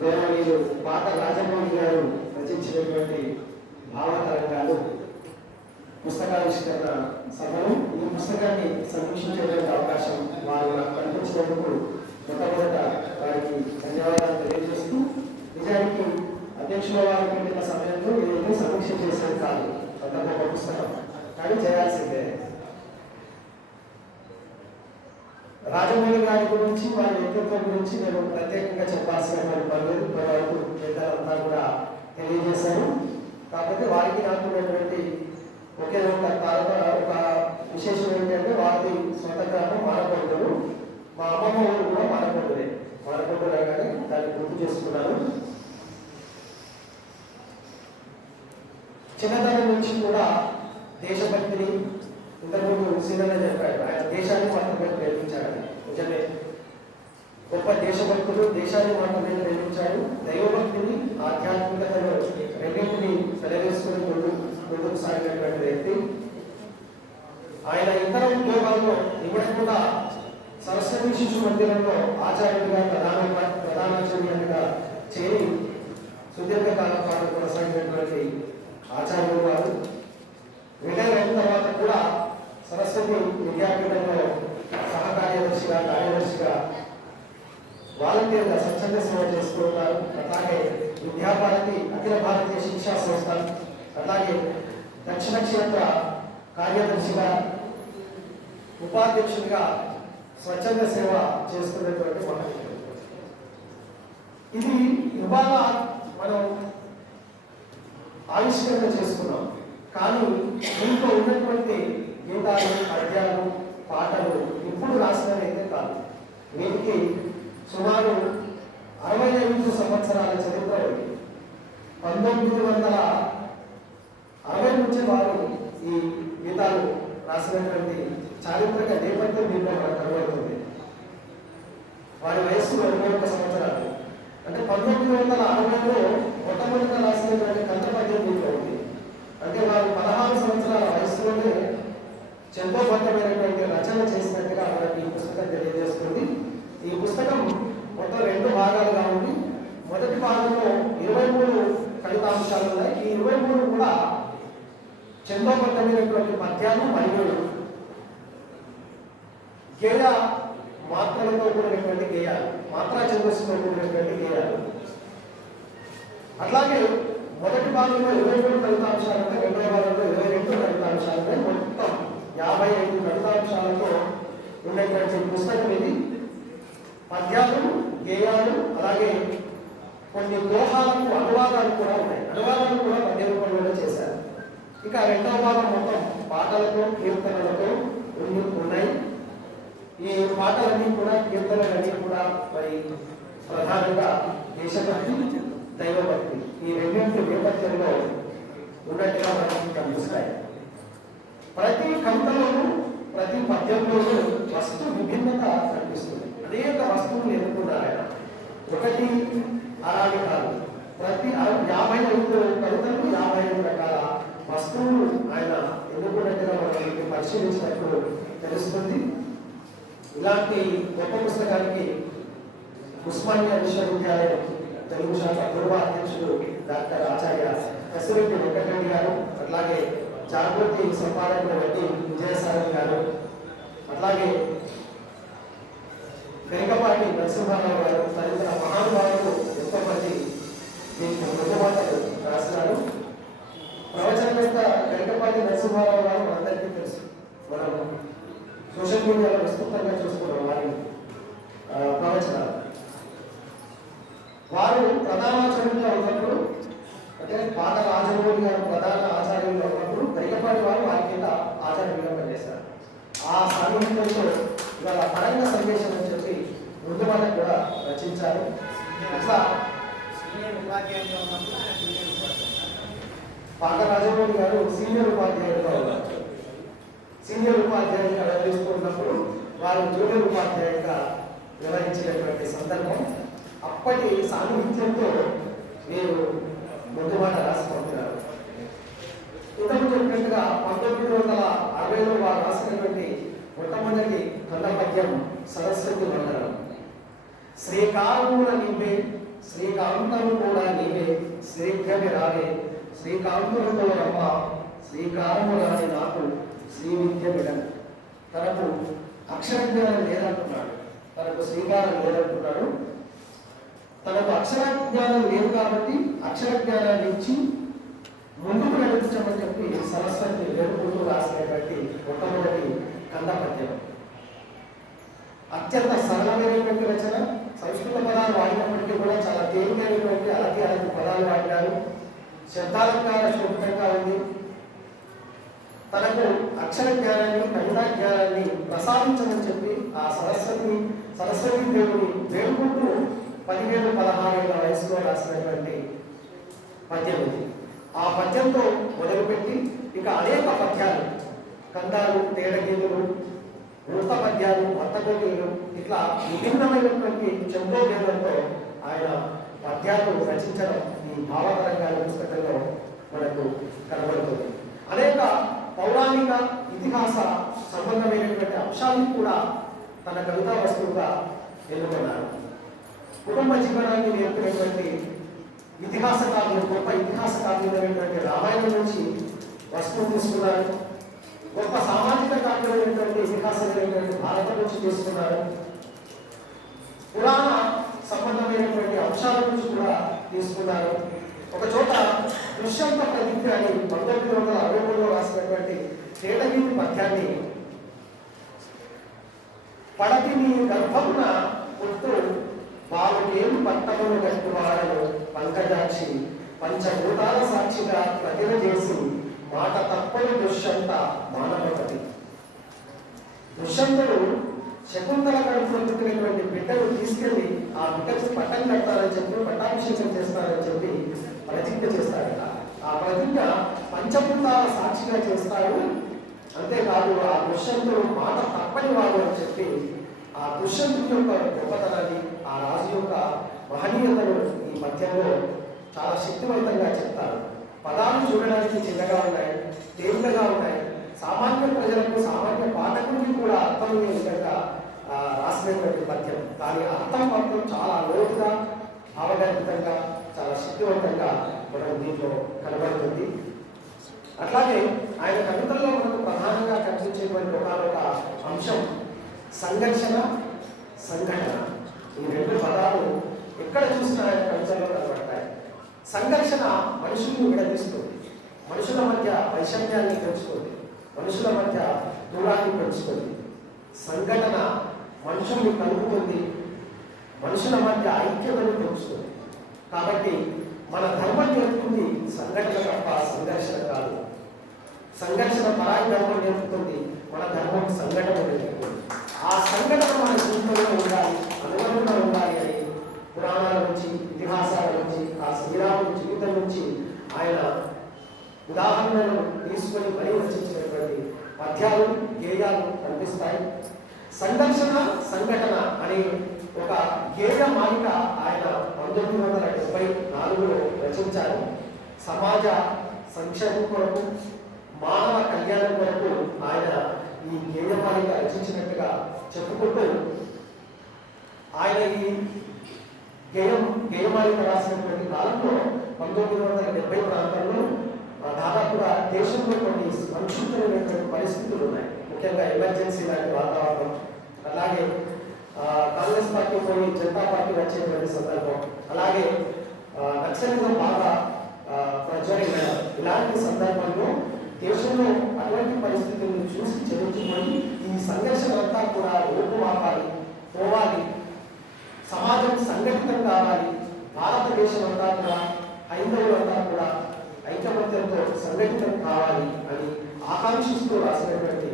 గౌరవనీయులు పాత రాజమౌళి గారు రచించినటువంటి భావతరంగాలు పుస్తకావిష్కరణ సభలు ఈ పుస్తకాన్ని సమీక్షించేటువంటి అవకాశం వారు నాకు కల్పించినందుకు మొట్టమొదట వారికి ధన్యవాదాలు తెలియజేస్తూ నిజానికి అధ్యక్షుల వారికి వెళ్ళిన సమయంలో ఇదైతే సమీక్ష చేసేది కాదు అంత గొప్ప పుస్తకం. కానీ చేయాల్సిందే. రాజమౌళి గారి గురించి వారి వ్యక్తిత్వం గురించి నేను ప్రత్యేకంగా చెప్పాల్సిన పర్లేదు ఇప్పటివరకు పెద్దలంతా కూడా తెలియజేశారు. కాకపోతే వారికి నాకు ఉన్నటువంటి ఒకే ఒక ఒక విశేషం ఏంటంటే వారి సొంత గ్రామం మారకొండలు మా అమ్మమ్మ ఊరు కూడా మారకొండలే మారకొండలే కానీ దాన్ని గుర్తు చేసుకున్నాను. చిన్నతనం నుంచి కూడా దేశభక్తిని ఇంతకుముందు సీనియర్ చెప్పాడు. ఆయన దేశాన్ని మాత్రమే ప్రేమించాడని. నిజమే. గొప్ప దేశభక్తులు దేశాన్ని మాట మీద నిర్మించాడు దైవభక్తిని ఆధ్యాత్మికతను రెండింటిని పెరవేసుకుని ముందు ముందుకు సాగినటువంటి వ్యక్తి. ఆయన ఇతర ఉద్యోగాల్లో కూడా సరస్వతి శిశు మందిరంలో ఆచార్యుడిగా ప్రధాన ప్రధానాచార్యుడిగా చేరి సుదీర్ఘకాలం పాటు కొనసాగినటువంటి ఆచార్యులు గారు రిటైర్ అయిన తర్వాత కూడా సరస్వతి విద్యాపీఠంలో సహకార్యదర్శిగా కార్యదర్శిగా వాలంటీర్గా స్వచ్ఛంద సేవ చేస్తూ ఉన్నారు. అలాగే విద్యాభారతి అఖిల భారతీయ శిక్షా సంస్థ అలాగే దక్షిణ క్షేత్ర కార్యదర్శిగా ఉపాధ్యక్షుడిగా స్వచ్ఛంద సేవ చేస్తున్నటువంటి మహనీయుడు ఇది ఇవాళ మనం ఆవిష్కరణ చేసుకున్నాం. కానీ దీంట్లో ఉన్నటువంటి గీతాలు పద్యాలు పాటలు ఇప్పుడు రాసినవైతే కాదు. వీటికి సుమారు అరవై ఐదు సంవత్సరాల చరిత్ర ఉంది. పంతొమ్మిది వందల అరవై నుంచి వారు ఈ గీతాలు రాసినటువంటి చారిత్రక నేపథ్యం దీంట్లో మనకు కనబడుతుంది. వారి వయస్సు ఇరవై ఒక్క సంవత్సరాలు. అంటే పంతొమ్మిది వందల అరవైలో మొట్టమొదట రాసినటువంటి కంఠపద్యం దీంట్లో ఉంది అంటే వారు పదహారు సంవత్సరాల వయసులోనే చందోబద్ధమైనటువంటి రచన చేసినట్టుగా మనకి ఈ పుస్తకం తెలియజేస్తుంది ఈ పుస్తకం మొత్తం రెండు భాగాలుగా ఉంది మొదటి భాగంలో ఇరవై మూడు కవితాంశాలు ఉన్నాయి ఈ ఇరవై మూడు కూడా చందోబద్ధమైనటువంటి పద్యాలు మరియు గేయ మాత్రలతో కూడినటువంటి గేయాలు మాత్రా ఛందస్సుతో కూడినటువంటి గేయాలు అట్లాగే మొదటి భాగంలో ఇరవై మూడు ఫలితాంశాలు ఉన్నాయి రెండవ భాగంలో ఇరవై రెండు ఫలితాంశాలు ఉన్నాయి మొత్తం యాభై ఐదు ఫలితాంశాలతో ఉన్నటువంటి పుస్తకం ఇది పద్యాలు గేయాలు అలాగే కొన్ని దోహాలకు అనువాదాలు కూడా ఉన్నాయి. అనువాదాలు కూడా పద్య రూపంలోనే చేశారు. ఇక రెండవ భాగం మొత్తం పాటలతో కీర్తనలతో ఉన్నాయి. ఈ పాటలన్నీ కూడా కీర్తనలన్నీ కూడా మరి ప్రధానంగా దేశభక్తి దైవభక్తి ఈ రెండింటి నేపథ్యంలో ఉన్నట్టుగా మనకి కనిపిస్తాయి. ప్రతి కవితలోనూ ప్రతి పద్యంలోనూ వస్తు విభిన్నత కనిపిస్తుంది. అనేక వస్తువులు ఎన్నుకున్నారు ఒకటి పరిశీలించినప్పుడు తెలుస్తుంది ఇలాంటి గొప్ప పుస్తకానికి ఉస్మానియా విశ్వవిద్యాలయం తెలుగు శాఖ పూర్వ అధ్యక్షుడు డాక్టర్ ఆచార్య కసిరెడ్డి వెంకటరెడ్డి గారు అట్లాగే జాగృతి సంపాదకుడు రెడ్డి విజయసాయి గారు అట్లాగే వెనుకపాటి నరసింహారావు గారు తదితర మహానుభావులు పాత రాజమౌళి గారు సీనియర్ ఉపాధ్యాయులుగా ఉన్నారు సీనియర్ ఉపాధ్యాయులుగా వ్యవహరిస్తున్నప్పుడు వారు జూనియర్ ఉపాధ్యాయులుగా వ్యవహరించినటువంటి సందర్భం. అప్పటి సాన్నిహిత్యంతో మీరు ముందు మాట రాసి పంపినారు ఇంతకు చెప్పినట్టుగా పంతొమ్మిది వందల అరవైలో వారు రాసినటువంటి మొట్టమొదటి కథ పద్యం సరస్వతి మండలం. శ్రీకారముల నీవే శ్రీకాంతము కూడా నీవే శ్రీఘ్రమి రావే శ్రీకాంతులతో అమ్మ శ్రీకారము నాకు శ్రీ విద్య బిడను తనకు అక్షర జ్ఞానం లేదంటున్నాడు. తనకు శ్రీకారం లేదంటున్నాడు. తనకు అక్షర జ్ఞానం లేదు కాబట్టి అక్షర జ్ఞానాన్ని ఇచ్చి ముందుకు నడిపించమని చెప్పి సరస్వతి వేడుకుంటూ రాసినటువంటి మొట్టమొదటి కంద పద్యం అత్యంత సరళమైనటువంటి రచన. సంస్కృత పదాలు వాడినప్పటికీ కూడా చాలా తేలికైనటువంటి అలతి అలతి పదాలు వాడినారు. శబ్దాలంకార శుభ్రంగా ఉంది తనకు అక్షర జ్ఞానాన్ని కవితా జ్ఞానాన్ని ప్రసాదించమని చెప్పి ఆ సరస్వతి సరస్వతి దేవుని వేడుకుంటూ పదిహేను పదహారు ఏళ్ళ వయసులో రాసినటువంటి పద్యం ఇది. ఆ పద్యంతో మొదలుపెట్టి ఇక అనేక పద్యాలు కందాలు తేడగీలు వృత్త పద్యాలు వర్తకోటీలు ఇట్లా విభిన్నమైనటువంటి చెంపోదేవులతో ఆయన పద్యాలు రచించడం ఈ భావతరంగాల పుస్తకంలో మనకు కనబడుతుంది. అనేక పౌరాణిక ఇతిహాస సంబంధమైనటువంటి అంశాలను కూడా తన కవితా వస్తువుగా ఎన్నుకున్నారు. కుటుంబ జీవనాన్ని నేర్పినటువంటి ఇతిహాసకారులు గొప్ప ఇతిహాసకారులైనటువంటి రామాయణం నుంచి వస్తువు తీసుకున్నారు. గొప్ప సామాజిక కారణమైనటువంటి ఇతిహాసమైనటువంటి భారతం నుంచి తీసుకున్నారు. పురాణ సంబంధమైనటువంటి అంశాల నుంచి కూడా తీసుకున్నారు. ఒక చోట దృశ్యంత ప్రతిజ్ఞ అని పంతొమ్మిది వందల అరవై మూడులో రాసినటువంటి తేటగీతి పద్యాన్ని పడతి నీ గర్భమున పుట్టు బాలుకేం పట్టమును గట్టువాడను పంకజాక్షి పంచభూతాల సాక్షిగా ప్రతిన చేసి మాట తప్పని దుష్యంత మానవపతి. దుష్యంతుడు శకుంతల కడుపులో పుట్టినటువంటి బిడ్డను తీసుకెళ్ళి ఆ బిడ్డకి పట్టం కడతారని చెప్పి పట్టాభిషేకం చేస్తారని చెప్పి ప్రతిజ్ఞ చేస్తాడట ఆ ప్రతిజ్ఞ పంచభూతాల సాక్షిగా చేస్తాడు అంతేకాదు ఆ దుష్యంతుడు మాట తప్పని వాడు అని చెప్పి ఆ దుష్యంతుడి యొక్క గొప్పతనాన్ని ఆ రాజు యొక్క మహనీయతను ఈ మధ్యంలో చాలా శక్తివంతంగా చెప్తారు. పదాలు చూడడానికి చిన్నగా ఉన్నాయి తేలికగా ఉన్నాయి. సామాన్య ప్రజలకు సామాన్య పాఠకుడికి కూడా అర్థమయ్యే విధంగా ఆ, రాసినటువంటి పద్యం. దాని అర్థం మాత్రం చాలా లోతుగా భావగర్భితంగా చాలా శక్తివంతంగా మనం దీంట్లో కనబడుతుంది. అట్లాగే ఆయన కవితల్లో మనకు ప్రధానంగా కనిపించేటువంటి ఒకనొక అంశం సంఘర్షణ సంఘటన. ఈ రెండు పదాలు ఎక్కడ చూసినా ఆయన కవితల్లో కనబడతాయి. సంఘర్షణ మనుషుల్ని విడదీస్తుంది. మనుషుల మధ్య వైషమ్యాన్ని పెంచుతుంది. మనుషుల మధ్య దూరాన్ని పెంచుతుంది. సంఘటన మనుషుల్ని కలుపుతుంది మనుషుల మధ్య ఐక్యతను పెంచుతుంది కాబట్టి మన ధర్మం నేర్పుతుంది సంఘటన తప్ప సంఘర్షణ కాదు. సంఘర్షణ పరాయి ధర్మం నేర్పుతుంది మన ధర్మం సంఘటన నేర్పుతుంది. ఆ సంఘటన మన జీవితంలో ఉండాలి అనుగుణంగా ఉండాలి అని పురాణాల నుంచి ఇతిహాసాల నుంచి ఆ శ్రీరాముడి జీవితం నుంచి ఆయన ఉదాహరణను తీసుకొని మరీ రచించినటువంటి పద్యాలు గేయాలు కనిపిస్తాయి. సంఘర్షణ సంఘటన అనే ఒక గేయ మాలిక ఆయన పంతొమ్మిది వందల డెబ్బై నాలుగులో రచించారు. సమాజ సంక్షేమం కొరకు మానవ కళ్యాణం కొరకు ఆయన ఈ గేయ మాలిక రచించినట్టుగా చెప్పుకుంటూ ఆయన ఈ గేయం గేయమాలిక రాసినటువంటి కాలంలో పంతొమ్మిది వందల డెబ్బై ప్రాంతంలో దాదాపుగా దేశంలో కొన్ని సంక్షిప్తమైనటువంటి పరిస్థితులు ఉన్నాయి. ముఖ్యంగా ఎమర్జెన్సీ లాంటి వాతావరణం అలాగే కాంగ్రెస్ పార్టీ పోయి జనతా పార్టీ వచ్చేటువంటి సందర్భం అలాగే నక్సలిజం బాగా ఆ, ఇలాంటి సందర్భంలో దేశంలో అటువంటి పరిస్థితులను చూసి చదువుకొని ఈ సంఘర్షణ అంతా కూడా రూపుమాపాలి పోవాలి సమాజం సంఘటితం కావాలి భారతదేశం అంతా కూడా హైందవులంతా కూడా ఐకమత్యంతో సంఘటితం కావాలి అని ఆకాంక్షిస్తూ రాసినటువంటి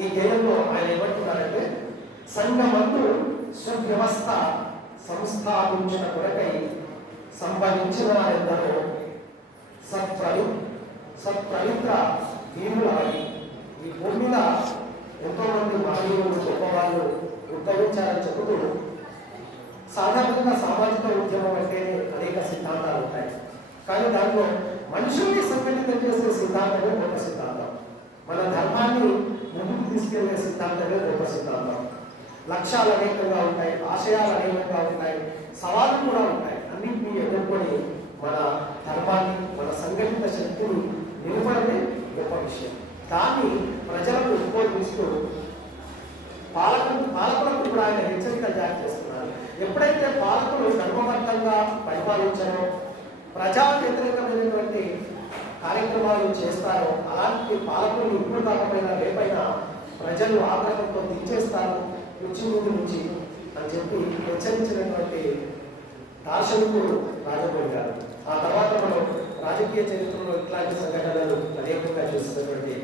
ఈ గేయంలో ఆయన ఏమంటున్నారంటే సంఘమందు సువ్యవస్థ సంస్థాపించిన కొరకై సంభవించిన వారెందరో సత్ప్రవి సత్ప్రవిత్ర వీరులాగి ఈ భూమి మీద ఎంతో మహనీయులు గొప్పవాళ్ళు ఉద్భవించారని చెబుతూ సాధారణంగా సామాజిక ఉద్యమం అంటే అనేక సిద్ధాంతాలు ఉంటాయి. కానీ దాంట్లో మనుషుల్ని సంఘటితం చేసే సిద్ధాంతమే గొప్ప సిద్ధాంతం. మన ధర్మాన్ని ముందుకు తీసుకెళ్ళే సిద్ధాంతమే గొప్ప సిద్ధాంతం లక్ష్యాలు అనేకంగా ఉంటాయి ఆశయాలు అనేకంగా ఉంటాయి సవాళ్ళు కూడా ఉంటాయి. అన్నింటినీ ఎదుర్కొని మన ధర్మాన్ని మన సంఘటిత శక్తులు నిలబడితే గొప్ప విషయం. దాన్ని ప్రజలకు ఉపయోగిస్తూ పాలకులు పాలకులకు కూడా ఆయన హెచ్చరిక జారీ చేస్తున్నారు. ఎప్పుడైతే పాలకులు ధర్మబద్ధంగా పరిపాలించారో ప్రజా వ్యతిరేకమైనటువంటి కార్యక్రమాలు చేస్తారో అలాంటి పాలకులు ఇప్పుడు కాకపోయినా రేపైనా ప్రజలు ఆగ్రహంతో దించేస్తారు కుర్చీ ముందు నుంచి అని చెప్పి హెచ్చరించినటువంటి దార్శనికుడు రాజమౌళి గారు. ఆ తర్వాత మనం రాజకీయ చరిత్రలో ఇట్లాంటి సంఘటనలు అనేకంగా చూస్తున్నటువంటి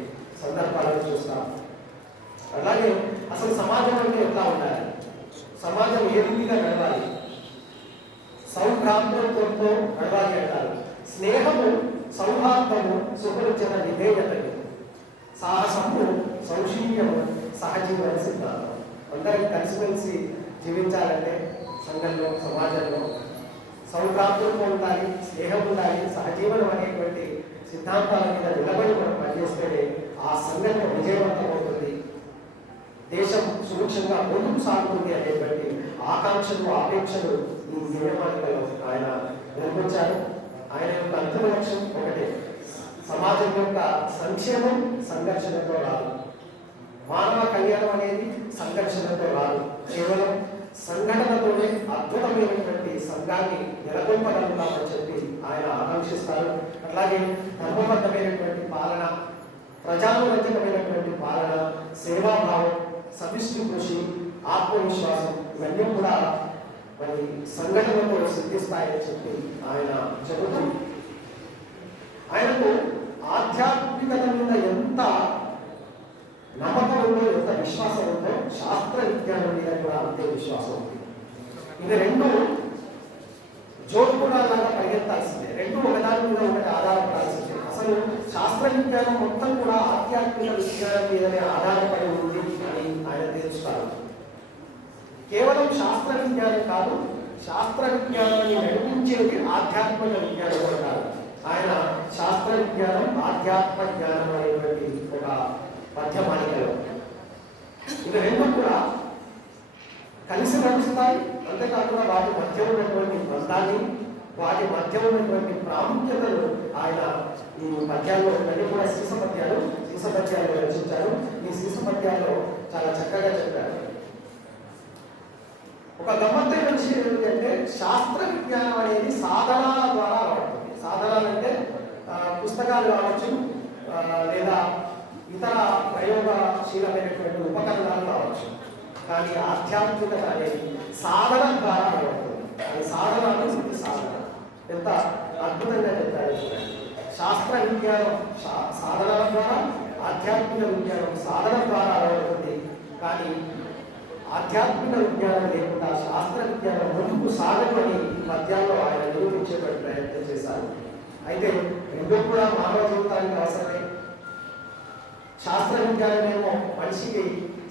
సందర్భాలను చూస్తాం. అలాగే అసలు సమాజం అంటే ఎట్లా ఉండాలి? సమాజం ఏ రీతిగా నడవాలి? సౌభ్రాంతంతో నడవాలి అంటారు. స్నేహము సౌహార్దము సుపరిచన విధేయత సాహసము సౌశీల్యము సహజీవన సిద్ధాంతం. అందరికి కలిసిమెలిసి జీవించాలంటే సంఘంలో సమాజంలో సౌభ్రాంతంతో ఉండాలి స్నేహం ఉండాలి సహజీవనం అనేటువంటి సిద్ధాంతాల మీద నిలబడి మనం పనిచేస్తేనే ఆ సంఘం విజయవంతం అవుతుంది దేశం సుభిక్షంగా ముందుకు సాగుతుంది అనేటువంటి ఆకాంక్షలు ఆపేక్షలు ఈ నిర్మాణంలో ఆయన నిర్మించారు ఆయన యొక్క అంతిమ లక్ష్యం ఒకటే. సమాజం యొక్క సంక్షేమం సంఘర్షణతో రాదు. మానవ కళ్యాణం అనేది సంఘర్షణతో రాదు. కేవలం సంఘటనతోనే అద్భుతమైనటువంటి సంఘాన్ని నెలకొల్పగలుగుతామని చెప్పి ఆయన ఆకాంక్షిస్తారు. అట్లాగే ధర్మబద్ధమైనటువంటి పాలన ప్రజానురచితమైనటువంటి పాలన సేవాభావం సమిష్టి కృషి ఆత్మవిశ్వాసం ఇవన్నీ కూడా మరి సంఘటనలో సిద్ధిస్తాయని చెప్పి ఆయన చెబుతూ ఆయనకు ఆధ్యాత్మికత మీద ఎంత నమ్మకం ఉందో ఎంత విశ్వాసం ఉందో శాస్త్ర విజ్ఞానం మీద కూడా అంతే విశ్వాసం ఉంది. ఇది రెండు జోడుకులాగా పరిగెత్తాల్సిందే. రెండు ఒకదాని మీద ఒకటి ఆధారపడాల్సిందే. అసలు శాస్త్ర విజ్ఞానం మొత్తం కూడా ఆధ్యాత్మిక విజ్ఞానం మీదనే ఆధారపడి ఉంది అని ఆయన తెలుస్తారు కేవలం శాస్త్ర విజ్ఞానం కాదు శాస్త్ర విజ్ఞానాన్ని నడిపించేది ఆధ్యాత్మిక విజ్ఞానం అంటారు ఆయన శాస్త్ర విజ్ఞానం ఆధ్యాత్మ జ్ఞానం అనేటువంటి ఒక పద్యమాలికలో. ఇవి రెండు కూడా కలిసి నడుస్తాయి. అంతేకాకుండా వాటి మధ్య ఉన్నటువంటి బంధాన్ని వాటి మధ్య ఉన్నటువంటి ప్రాముఖ్యతను ఆయన ఈ పద్యాల్లో ఇవన్నీ కూడా శీస పద్యాలు శీస పద్యాలు రచించారు. ఈ శీస పద్యాల్లో చాలా చక్కగా చెప్పారు. ఒక గమ్మత్తైన విషయం ఏమిటంటే శాస్త్ర విజ్ఞానం అనేది సాధనాల ద్వారా వాడుతుంది సాధనాలు అంటే పుస్తకాలు కావచ్చు లేదా ఇతర ప్రయోగశీలమైనటువంటి ఉపకరణాలు కావచ్చు. కానీ ఆధ్యాత్మికత అనేది సాధన ద్వారా వాడుతుంది అది సాధనాలు ఇది సాధన ఎంత అద్భుతంగా చెప్తారు శాస్త్ర విజ్ఞానం సాధనాల ద్వారా ఆధ్యాత్మిక విజ్ఞానం సాధన ద్వారా రావడుతుంది కానీ ఆధ్యాత్మిక విజ్ఞానం లేకుండా శాస్త్ర విజ్ఞానం ముందుకు సాగమని పద్యాల్లో ఆయన నిరూపించేటువంటి ప్రయత్నం చేశారు. అయితే రెండూ కూడా మానవ జీవితానికి అవసరమే. శాస్త్ర విజ్ఞానమేమో మనిషికి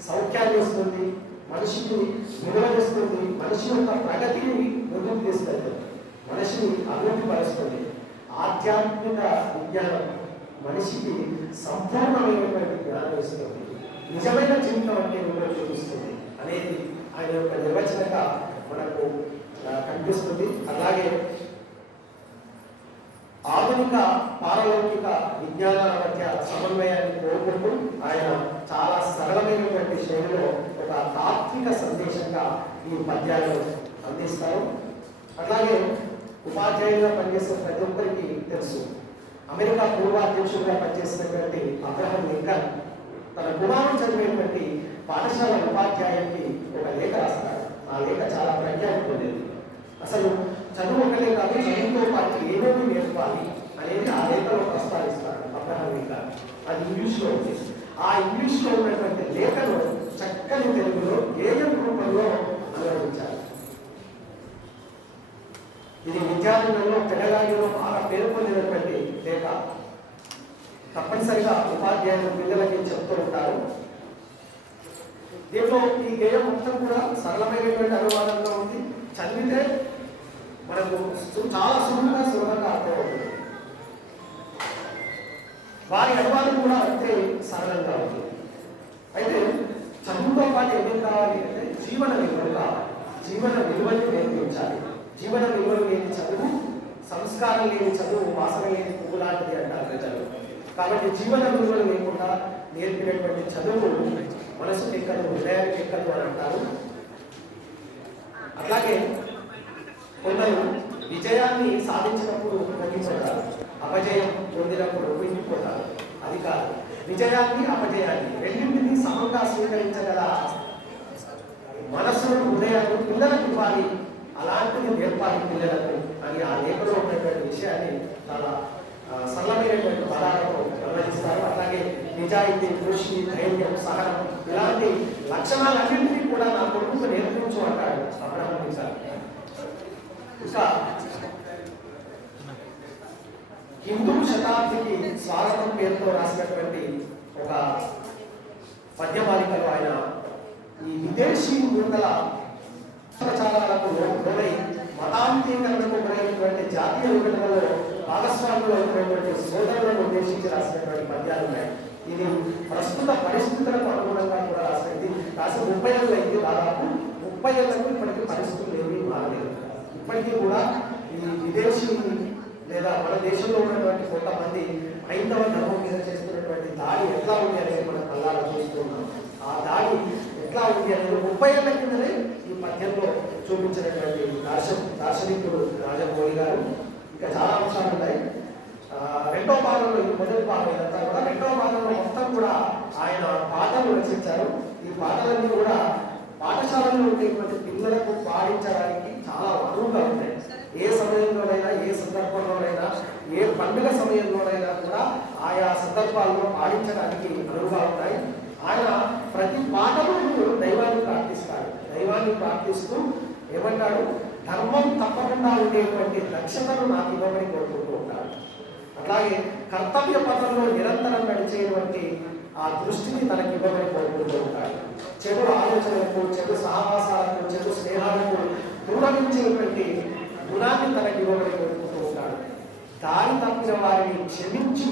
సౌఖ్యాన్ని ఇస్తుంది మనిషికి విలువనిస్తుంది మనిషి యొక్క ప్రగతిని ముందుకు తీసుకెళ్తుంది మనిషిని అభివృద్ధి పరుస్తుంది. ఆధ్యాత్మిక విజ్ఞానం మనిషికి సంపూర్ణమైనటువంటి జ్ఞానం ఇస్తుంది. నిజమైన జీవితం అంటే ఏమిటో చూపిస్తుంది. అనేది ఆయన యొక్క నిర్వచనంగా మనకు కనిపిస్తుంది. అలాగే ఆధునిక పారలౌకిక విజ్ఞానాల మధ్య సమన్వయాన్ని కోరుకుంటూ ఆయన చాలా సరళమైనటువంటి శైలిలో ఒక తాత్విక సందేశంగా ఈ పద్యాలను అందిస్తారు. అలాగే ఉపాధ్యాయులుగా పనిచేసిన ప్రతి ఒక్కరికి తెలుసు. అమెరికా పూర్వ అధ్యక్షుడిగా పనిచేసినటువంటి అబ్రహం లింకన్ తన కుమారుడు చదివేటువంటి పాఠశాల ఉపాధ్యాయుడికి ఒక లేఖ రాస్తారు. ఆ లేఖ చాలా ప్రజ్ఞాన్ని పొందేది. అసలు చదువు ఒకటే కాదు చదువుతో పాటు ఏమేమి నేర్పాలి అనేది ఆ లేఖలో ప్రస్తావిస్తారు అబ్రహం లింకన్ అది ఇంగ్లీష్లో ఉంది. ఆ ఇంగ్లీష్లో ఉన్నటువంటి లేఖను చక్కని తెలుగులో గేయం రూపంలో అనువదించారు ఇది విద్యార్థులలో తెలంగాణలో బాగా పేర్కొనేటువంటి లేఖ. తప్పనిసరిగా ఉపాధ్యాయులు పిల్లలకి చెప్తూ ఉంటారు. దీంట్లో ఈ గేయం మొత్తం కూడా సరళమైనటువంటి అనువాదంలో ఉంది. చదివితే మనకు చాలా సులభంగా సులభంగా అర్థమవుతుంది. వారి అనువాదం కూడా అంతే సరళంగా ఉంది. అయితే చదువుతో పాటు ఏం కావాలి అంటే జీవన విలువలు కావాలి. జీవన విలువలు నేర్పించాలి. జీవన విలువలు లేని చదువు సంస్కారం లేని చదువు వాసన లేని పువ్వు లాంటిది అంటారు ప్రజలు. కాబట్టి జీవన విలువలు లేకుండా నేర్పినటువంటి చదువు మనసుకు ఎక్కదు హృదయానికి ఎక్కదు అని అంటారు. అట్లాగే కొందరు విజయాన్ని సాధించినప్పుడు పొంగిపోతారు అపజయం పొందినప్పుడు పొంగిపోతారు అది కాదు. విజయాన్ని అపజయాన్ని రెండింటినీ సమంగా స్వీకరించగల మనస్సును హృదయాన్ని పిల్లలకు ఇవ్వాలి. అలాంటిది నేర్పాలి పిల్లలకు అని ఆ లేఖలో ఉన్నటువంటి విషయాన్ని చాలా సరళమైనటువంటి పదాలతో నిజాయితీ కృషి ధైర్యం సహనం. ఇలాంటి లక్షణాలన్నింటినీ కూడా నా కొడుకు నేర్పించు అంటాడు అబ్రహం సార్ ఇంకా హిందూ శతాబ్దికి స్వాగతం పేరుతో రాసినటువంటి ఒక పద్యమాలికలో ఆయన ఈ విదేశీ మూర్ఖల ప్రచారాలకు లోనై మతాంతీకరణకు గురైనటువంటి జాతీయ విభజనలో భాగస్వాములు అయినటువంటి సోదరులను ఉద్దేశించి రాసినటువంటి పద్యాలు ఉన్నాయి ఇది ప్రస్తుత పరిస్థితులకు అనుగుణంగా కూడా రాసినది. రాసి ముప్పై ఏళ్ళు అయింది దాదాపు ముప్పై ఏళ్ళకు ఇప్పటికీ పరిస్థితులు ఏమీ మారలేదు ఇప్పటికీ కూడా ఈ విదేశీ లేదా మన దేశంలో ఉన్నటువంటి కొంతమంది హైందవ ధర్మం మీద చేస్తున్నటువంటి దాడి ఎట్లా ఉంది అనేది మనం కళ్ళారా చూస్తున్నాం. ఆ దాడి ఎట్లా ఉంది అనేది ముప్పై ఏళ్ళ కిందనే ఈ పద్యంలో చూపించినటువంటి దార్శ దార్శనికుడు రాజమౌళి గారు. ఇంకా చాలా అంశాలు ఉన్నాయి. రెండో భాగంలో ఈ మొదటి భాగం ఇదంతా కూడా రెండో భాగంలో పాటలు రచించారు ఈ పాటలన్నీ కూడా పాఠశాలలో ఉండేటువంటి పిల్లలకు పాడించడానికి చాలా అనువుగా ఉంటాయి. ఏ సమయంలోనైనా ఏ సందర్భంలోనైనా ఏ పండుగ సమయంలోనైనా కూడా ఆయా సందర్భాల్లో పాడించడానికి అనువుగా ఉంటాయి. ఆయన ప్రతి పాటలో దైవాన్ని ప్రార్థిస్తాడు దైవాన్ని ప్రార్థిస్తూ ఏమంటాడు? ధర్మం తప్పకుండా ఉండేటువంటి దక్షతను నాకు ఇవ్వమని కోరుకుంటూ ఉంటాడు. అట్లాగే కర్తవ్య పథంలో నిరంతరం నడిచేటువంటి ఆ దృష్టిని తనకి ఇవ్వమని కోరుకుంటూ ఉంటాడు. చెడు ఆలోచనలకు చెడు సహవాసాలకు చెడు స్నేహాలకు దూరమించేటువంటి గుణాన్ని తనకి ఇవ్వమని కోరుకుంటూ ఉంటాడు. దారి తప్పిన వారిని క్షమించి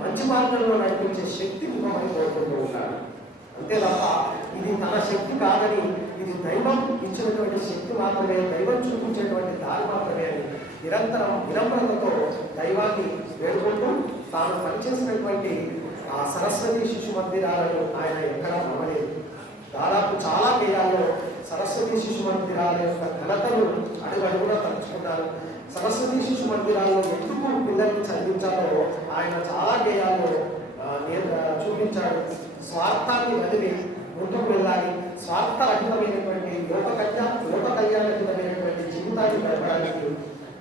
మంచి మార్గంలో నడిపించే శక్తి ఇవ్వమని కోరుకుంటూ ఉంటాడు. అంతే తప్ప ఇది తన శక్తి కాదని ఇది దైవం ఇచ్చినటువంటి శక్తి మాత్రమే దైవం చూపించేటువంటి దారి మాత్రమే అని నిరంతరం వినమ్రతతో దైవాన్ని వేడుకుంటూ తాను పనిచేసినటువంటి ఆ సరస్వతి శిశు మందిరాలను ఆయన ఎక్కడా నమ్మలేదు. దాదాపు చాలా గేయాల్లో సరస్వతి శిశు మందిరాల యొక్క ఘనతను అడుగడుగునా తలుచుకున్నారు. సరస్వతి శిశు మందిరాల్లో ఎందుకు పిల్లల్ని చదివించాలో ఆయన చాలా గేయాల్లో చూపించాడు. స్వార్థాన్ని వదిలి ముందుకు వెళ్ళాలి. స్వార్థ రహితమైనటువంటి లోక కళ్యాణ లోక కళ్యాణమైనటువంటి జీవితాన్ని గడపడానికి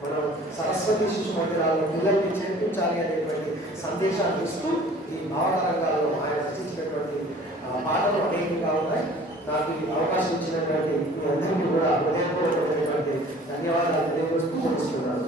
మనం సరస్వతి శిశు మందిరాల్లో పిల్లల్ని చేర్పించాలి అనేటువంటి సందేశాన్ని ఇస్తూ ఈ భావన రంగాల్లో ఆయన రచించినటువంటి పాటలు అనేకంగా ఉన్నాయి. నాకు ఈ అవకాశం ఇచ్చినటువంటి మీ అందరికీ కూడా హృదయపూర్వకమైనటువంటి ధన్యవాదాలు తెలియజేస్తూ తెలుసుకున్నాను